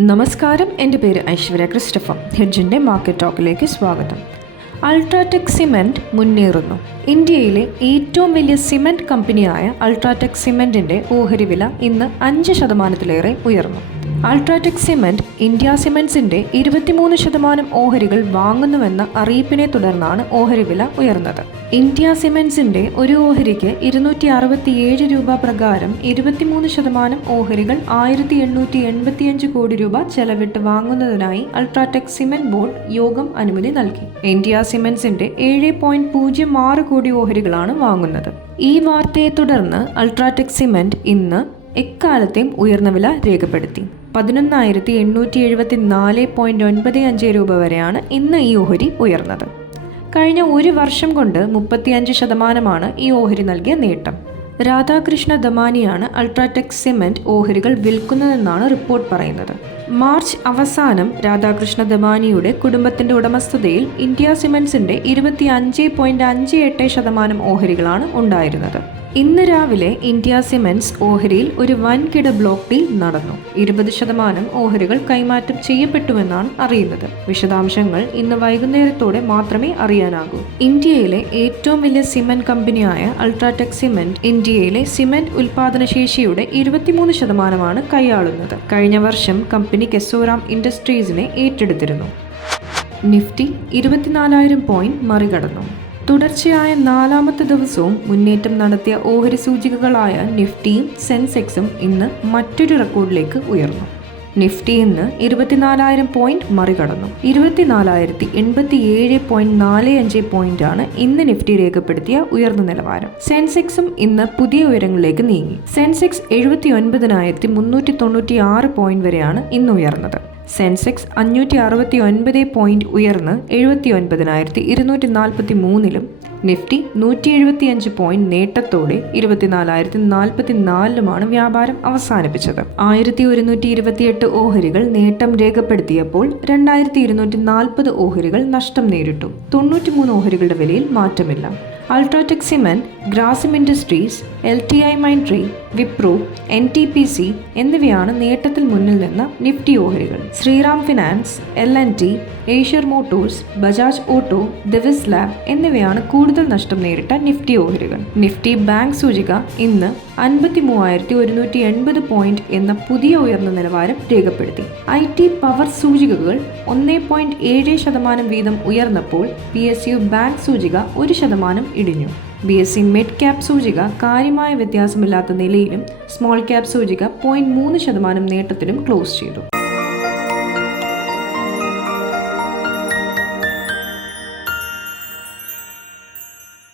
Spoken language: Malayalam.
നമസ്കാരം. എന്റെ പേര് ഐശ്വര്യ ക്രിസ്റ്റഫർ. ഹെഡ്ജിന്റെ മാർക്കറ്റ് ടോക്കിലേക്ക് സ്വാഗതം. അൾട്രാടെക് സിമെന്റ് മുന്നേറുന്നു. ഇന്ത്യയിലെ ഏറ്റവും വലിയ സിമെന്റ് കമ്പനിയായ അൾട്രാടെക് സിമെന്റിന്റെ ഓഹരി വില ഇന്ന് അഞ്ച് ശതമാനത്തിലേറെ ഉയർന്നു. അൾട്രാടെക് സിമെന്റ് ഇന്ത്യ സിമെന്റ്സിന്റെ ഇരുപത്തിമൂന്ന് ശതമാനം ഓഹരികൾ വാങ്ങുന്നുവെന്ന അറിയിപ്പിനെ തുടർന്നാണ് ഓഹരി വില ഉയർന്നത്. ഇന്ത്യ സിമെന്റ്സിന്റെ ഒരു ഓഹരിക്ക് ഇരുന്നൂറ്റി അറുപത്തിയേഴ് രൂപ പ്രകാരം ഇരുപത്തിമൂന്ന് ശതമാനം ഓഹരികൾ ആയിരത്തി എണ്ണൂറ്റി എൺപത്തിയഞ്ച് കോടി രൂപ ചെലവിട്ട് വാങ്ങുന്നതിനായി അൾട്രാടെക് സിമെന്റ് ബോർഡ് യോഗം അനുമതി നൽകി. ഇന്ത്യ സിമെന്റ്സിന്റെ ഏഴ് പോയിന്റ് പൂജ്യം ആറ് കോടി ഓഹരികളാണ് വാങ്ങുന്നത്. ഈ വാർത്തയെ തുടർന്ന് അൾട്രാടെക് സിമെന്റ് ഇന്ന് എക്കാലത്തെയും ഉയർന്ന വില രേഖപ്പെടുത്തി. പതിനൊന്നായിരത്തി എണ്ണൂറ്റി എഴുപത്തി നാല് പോയിന്റ് ഒൻപത് അഞ്ച് രൂപ വരെയാണ് ഇന്ന് ഈ ഓഹരി ഉയർന്നത്. കഴിഞ്ഞ ഒരു വർഷം കൊണ്ട് മുപ്പത്തിയഞ്ച് ശതമാനമാണ് ഈ ഓഹരി നൽകിയ നേട്ടം. രാധാകൃഷ്ണ ദമാനിയാണ് അൾട്രാടെക് സിമെന്റ് ഓഹരികൾ വിൽക്കുന്നതെന്നാണ് റിപ്പോർട്ട് പറയുന്നത്. മാർച്ച് അവസാനം രാധാകൃഷ്ണ ദമാനിയുടെ കുടുംബത്തിന്റെ ഉടമസ്ഥതയിൽ ഇന്ത്യ സിമെന്റ്സിന്റെ ഇരുപത്തി അഞ്ച് പോയിന്റ് അഞ്ച് എട്ട് ശതമാനം ഓഹരികളാണ് ഉണ്ടായിരുന്നത്. ഇന്ന് രാവിലെ ഇന്ത്യ സിമെന്റ്സ് ഓഹരിയിൽ ഒരു വൻകിട ബ്ലോക്ക് ഡീൽ നടന്നു. ഇരുപത് ശതമാനം ഓഹരികൾ കൈമാറ്റം ചെയ്യപ്പെട്ടുവെന്നാണ് അറിയുന്നത്. വിശദാംശങ്ങൾ ഇന്ന് വൈകുന്നേരത്തോടെ മാത്രമേ അറിയാനാകൂ. ഇന്ത്യയിലെ ഏറ്റവും വലിയ സിമെന്റ് കമ്പനിയായ അൾട്രാടെക് സിമെന്റ് ഇന്ത്യയിലെ സിമെന്റ് ഉൽപാദനശേഷിയുടെ ഇരുപത്തിമൂന്ന് ശതമാനമാണ് കൈയാളുന്നത്. കഴിഞ്ഞ വർഷം കമ്പനി കെസോറാം ഇൻഡസ്ട്രീസിനെ ഏറ്റെടുത്തിരുന്നു. നിഫ്റ്റി ഇരുപത്തിനാലായിരം പോയിന്റ് മറികടന്നു. തുടർച്ചയായ നാലാമത്തെ ദിവസവും മുന്നേറ്റം നടത്തിയ ഓഹരി സൂചികകളായ നിഫ്റ്റിയും സെൻസെക്സും ഇന്ന് മറ്റൊരു റെക്കോർഡിലേക്ക് ഉയർന്നു. നിഫ്റ്റി ഇന്ന് ഇരുപത്തിനാലായിരം പോയിന്റ് മറികടന്നു. ഇരുപത്തിനാലായിരത്തി എൺപത്തി ഏഴ് പോയിന്റ് നാല് അഞ്ച് പോയിന്റ് ആണ് ഇന്ന് നിഫ്റ്റി രേഖപ്പെടുത്തിയ ഉയർന്ന നിലവാരം. സെൻസെക്സും ഇന്ന് പുതിയ ഉയരങ്ങളിലേക്ക് നീങ്ങി. സെൻസെക്സ് എഴുപത്തി ഒൻപതിനായിരത്തി മുന്നൂറ്റി തൊണ്ണൂറ്റി ആറ് പോയിന്റ് വരെയാണ് ഇന്ന് ഉയർന്നത്. സെൻസെക്സ് അഞ്ഞൂറ്റി അറുപത്തി ഒൻപത് പോയിന്റ് ഉയർന്ന് എഴുപത്തി ഒൻപതിനായിരത്തി ഇരുന്നൂറ്റി നാൽപ്പത്തി മൂന്നിലും നിഫ്റ്റി നൂറ്റി എഴുപത്തിയഞ്ച് പോയിന്റ് നേട്ടത്തോടെ ഇരുപത്തിനാലായിരത്തി നാൽപ്പത്തി നാലിലുമാണ് വ്യാപാരം അവസാനിപ്പിച്ചത്. ആയിരത്തി ഒരുന്നൂറ്റി ഇരുപത്തിയെട്ട് ഓഹരികൾ നേട്ടം രേഖപ്പെടുത്തിയപ്പോൾ രണ്ടായിരത്തി ഇരുന്നൂറ്റി നാൽപ്പത് ഓഹരികൾ നഷ്ടം നേരിട്ടു. തൊണ്ണൂറ്റിമൂന്ന് ഓഹരികളുടെ വിലയിൽ മാറ്റമില്ല. UltraTech cement Grasim industries L T I Mindtree Wipro N T P C എന്നിവയാണ് നേട്ടത്തിൽ മുന്നിൽ നിന്ന നിഫ്റ്റി ഓഹരികൾ. Shriram finance L N T Eicher motors Bajaj auto Divi's lab എന്നിവയാണ് കൂടുതൽ നഷ്ടം നേരിട്ട നിഫ്റ്റി ഓഹരികൾ. നിഫ്റ്റി ബാങ്ക് സൂചിക ഇന്ന് അൻപത്തി മൂവായിരത്തി ഒരുന്നൂറ്റി എൺപത് പോയിന്റ് എന്ന പുതിയ ഉയർന്ന നിലവാരം രേഖപ്പെടുത്തി. ഐ ടി പവർ സൂചികകൾ ഒന്നേ പോയിന്റ് ഏഴ് ശതമാനം വീതം ഉയർന്നപ്പോൾ പി എസ് യു ബാങ്ക് സൂചിക ഒരു ശതമാനം ഇടിഞ്ഞു. B S C mid cap സൂചിക കാര്യമായ വ്യത്യാസമില്ലാത്ത നിലയിലും സ്മോൾ ക്യാപ് സൂചിക പോയിന്റ് മൂന്ന് ശതമാനം നേട്ടത്തിലും ക്ലോസ് ചെയ്തു.